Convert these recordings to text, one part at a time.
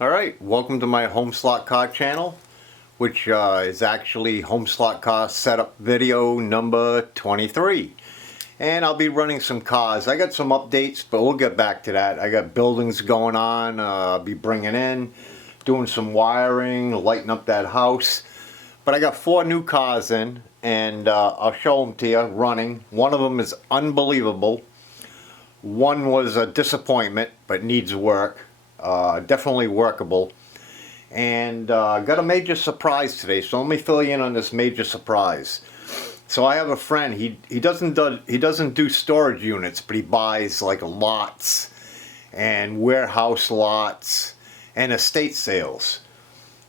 Alright, welcome to my Home Slotcar channel, which is actually Home Slotcar setup video number 23. And I'll be running some cars. I got some updates, but we'll get back to that. I got buildings going on, I'll be bringing in, doing some wiring, lighting up that house. But I got 4 new cars in, and I'll show them to you running. One of them is unbelievable. One was a disappointment, but needs work. Definitely workable, and got a major surprise today, so let me fill you in on this major surprise. So I have a friend, he doesn't do storage units, but he buys like lots and warehouse lots and estate sales.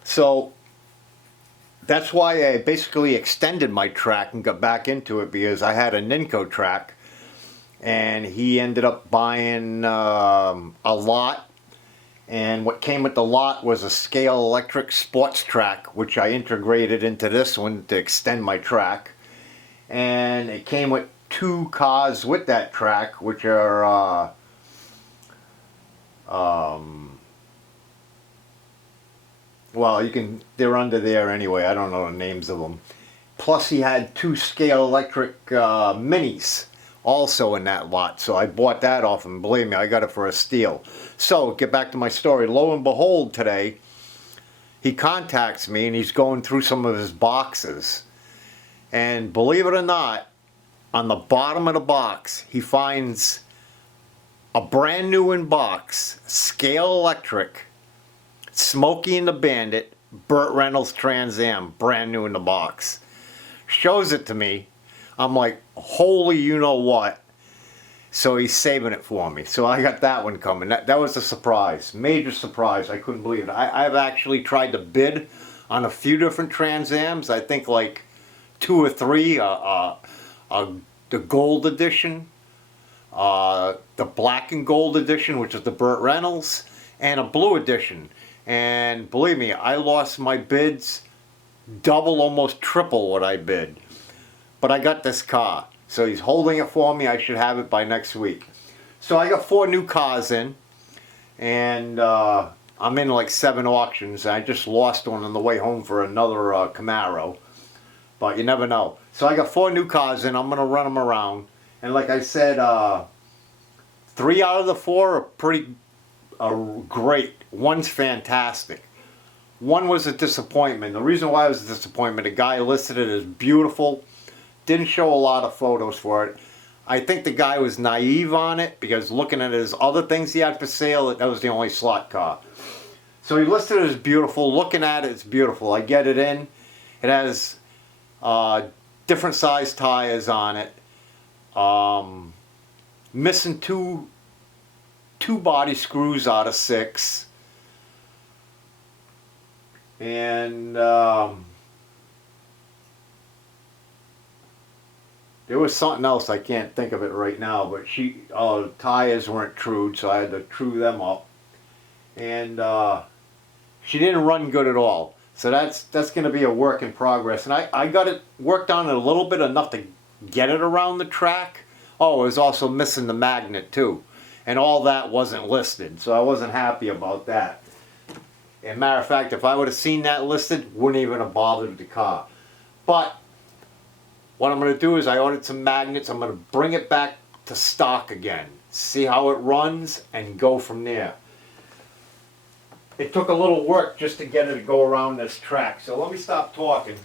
So that's why I basically extended my track and got back into it, because I had a Ninco track and he ended up buying a lot. And what came with the lot was a scalextric sports track, which I integrated into this one to extend my track. And it came with 2 cars with that track, which are well, they're under there anyway. I don't know the names of them. Plus he had 2 scalextric minis also in that lot, so I bought that off him. Believe me, I got it for a steal. So get back to my story. Lo and behold, today he contacts me and he's going through some of his boxes, and believe it or not, on the bottom of the box he finds a brand new in box scalextric Smokey and the Bandit Burt Reynolds Trans Am, brand new in the box. Shows it to me. I'm like, holy you know what. So he's saving it for me. So I got that one coming. That was a surprise. Major surprise. I couldn't believe it. I've actually tried to bid on a few different Trans Ams. I think like 2 or 3. The gold edition. The black and gold edition, which is the Burt Reynolds. And a blue edition. And believe me, I lost my bids double, almost triple what I bid. But I got this car. So he's holding it for me. I should have it by next week. So I got 4 new cars in. And I'm in like 7 auctions. I just lost one on the way home for another Camaro. But you never know. So I got 4 new cars in. I'm going to run them around. And like I said, 3 out of the 4 are pretty great. One's fantastic. One was a disappointment. The reason why it was a disappointment, the guy listed it as beautiful. Didn't show a lot of photos for it. I think the guy was naive on it, because looking at his other things he had for sale, that was the only slot car. So he listed it as beautiful. Looking at it, it's beautiful. I get it in. It has different size tires on it. Missing two body screws out of 6. And there was something else, I can't think of it right now, but tires weren't trued, so I had to true them up. And she didn't run good at all. So that's going to be a work in progress. And I got it worked on it a little bit, enough to get it around the track. Oh, it was also missing the magnet too. And all that wasn't listed, so I wasn't happy about that. And matter of fact, if I would have seen that listed, wouldn't even have bothered the car. But what I'm going to do is I ordered some magnets. I'm going to bring it back to stock again, see how it runs, and go from there. It took a little work just to get it to go around this track. So let me stop talking,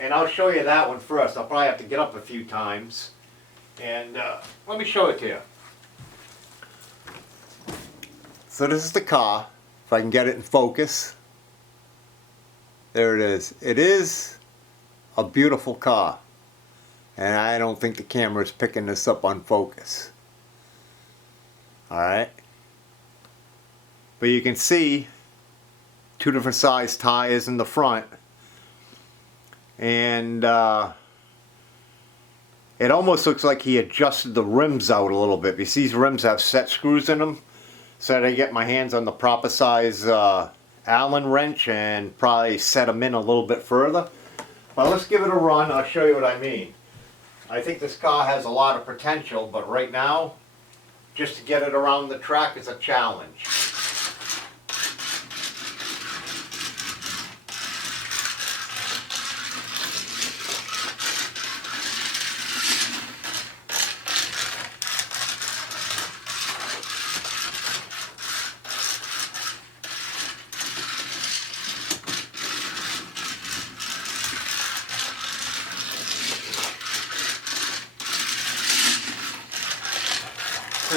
and I'll show you that one first. I'll probably have to get up a few times. And let me show it to you. So this is the car, if I can get it in focus. There it is. It is a beautiful car. And I don't think the camera is picking this up on focus. Alright. But you can see 2 different size tires in the front. And it almost looks like he adjusted the rims out a little bit, because these rims have set screws in them. So that I get my hands on the proper size Allen wrench and probably set them in a little bit further. But let's give it a run. I'll show you what I mean. I think this car has a lot of potential, but right now, just to get it around the track is a challenge.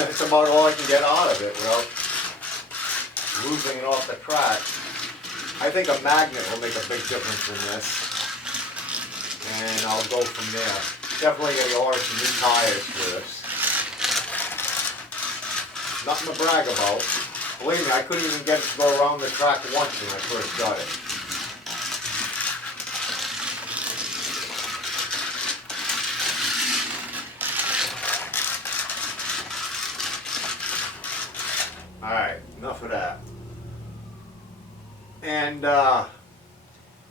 That's about all I can get out of it without losing it off the track. I think a magnet will make a big difference in this. And I'll go from there. Definitely going to order some new tires for this. Nothing to brag about. Believe me, I couldn't even get it to go around the track once when I first got it. Alright, enough of that. And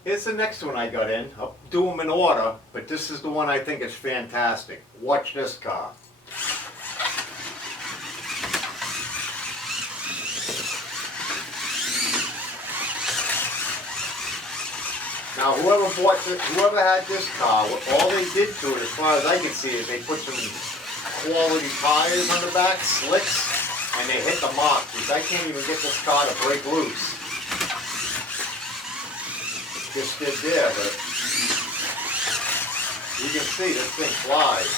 here's the next one I got in. I'll do them in order, but this is the one I think is fantastic. Watch this car. Now, whoever had this car, all they did to it, as far as I can see, is they put some quality tires on the back, slicks, and they hit the mark. Because I can't even get this car to break loose. Just did there, but you can see this thing flies.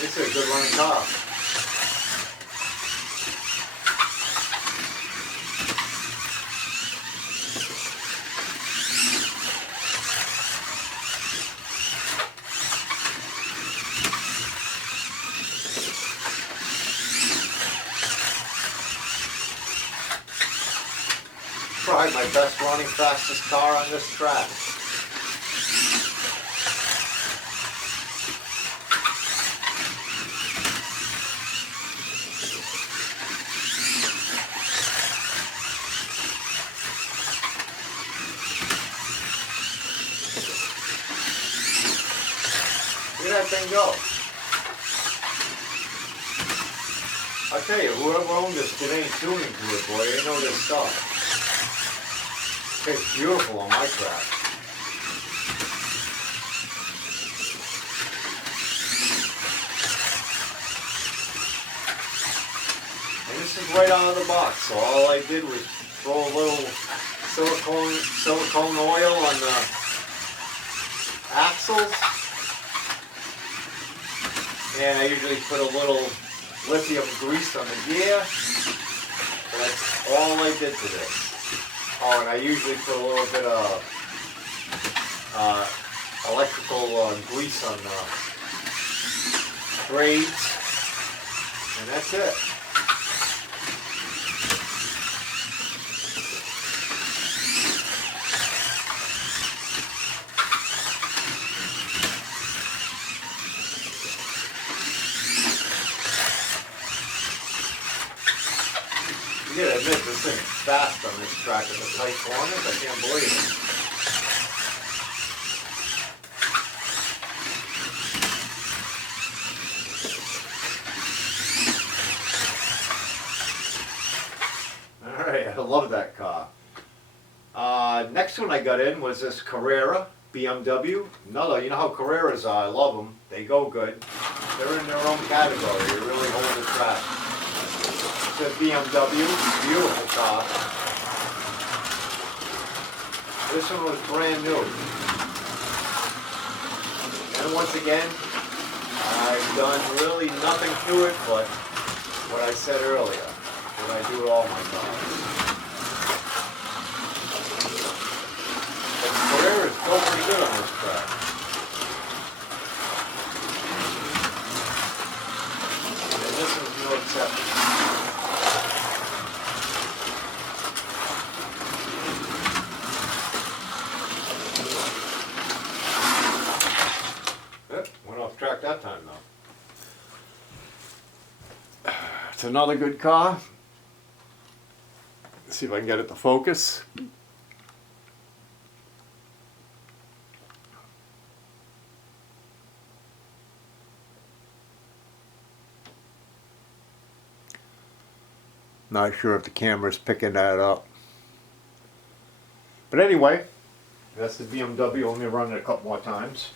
This is a good running car. Probably my best running, fastest car on this track. Look at that thing go. I tell you, whoever owned this kid ain't tuning to it, boy. They know their stuff. It's beautiful on my track. And this is right out of the box, so all I did was throw a little silicone oil on the axles. And I usually put a little lithium grease on the gear. But that's all I did to this. Oh, and I usually put a little bit of electrical grease on the braids, and that's it. You gotta admit, this thing's fast on this track at the tight corners. I can't believe it. Alright, I love that car. Next one I got in was this Carrera BMW. Another, you know how Carreras are, I love them. They go good. They're in their own category. They really hold the track. It's a BMW, beautiful car. This one was brand new. And once again, I've done really nothing to it but what I said earlier, what I do to all my cars. But Carreras go pretty good on this track. And this one's no exception. Track that time though. It's another good car. Let's see if I can get it to focus. Not sure if the camera's picking that up. But anyway, that's the BMW. Only run it a couple more times.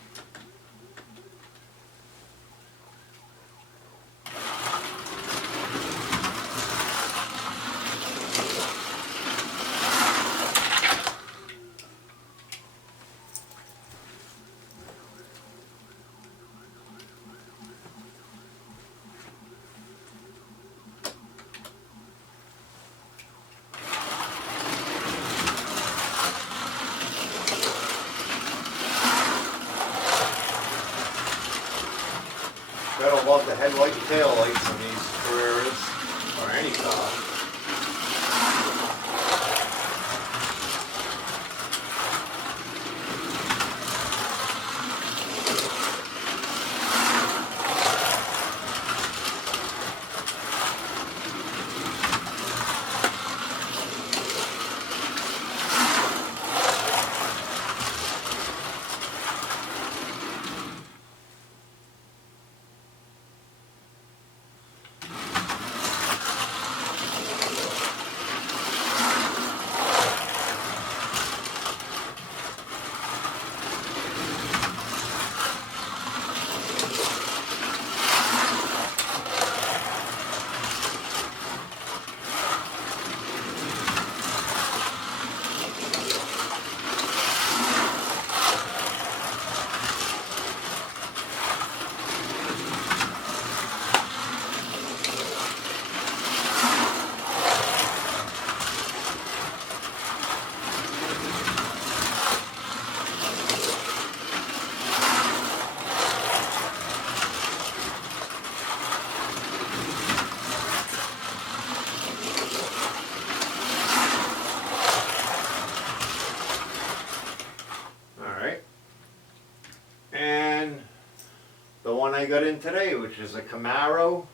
I got in today, which is a Camaro,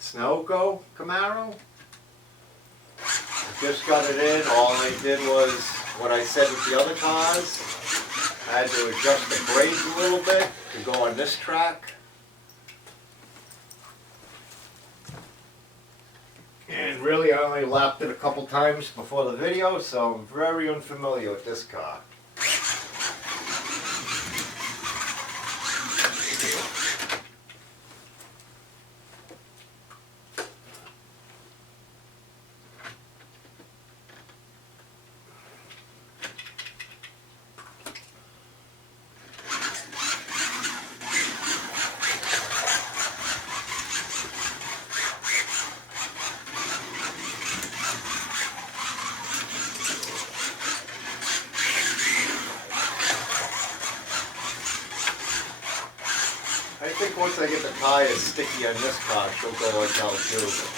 Snowco Camaro. Just got it in. All I did was what I said with the other cars. I had to adjust the brakes a little bit to go on this track. And really I only lapped it a couple times before the video, so I'm very unfamiliar with this car. I think once I get the tires sticky on this car, she'll go like hell too.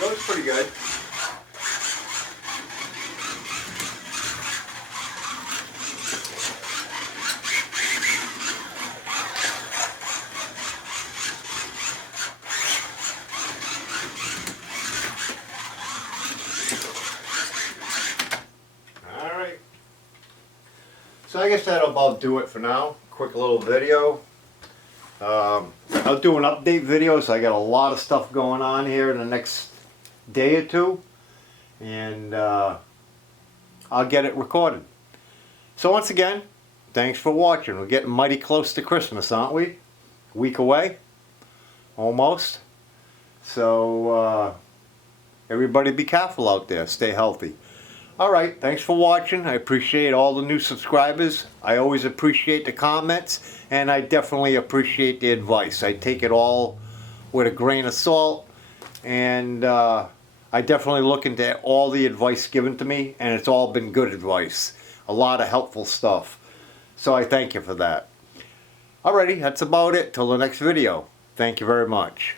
Looks pretty good. Alright. So I guess that'll about do it for now. Quick little video. I'll do an update video, so I got a lot of stuff going on here in the next day or two, and I'll get it recorded. So once again, thanks for watching. We're getting mighty close to Christmas, aren't we? A week away, almost. So everybody be careful out there, stay healthy. Alright, thanks for watching. I appreciate all the new subscribers. I always appreciate the comments, and I definitely appreciate the advice. I take it all with a grain of salt, and I definitely look into all the advice given to me, and it's all been good advice. A lot of helpful stuff. So I thank you for that. Alrighty, that's about it. Till the next video. Thank you very much.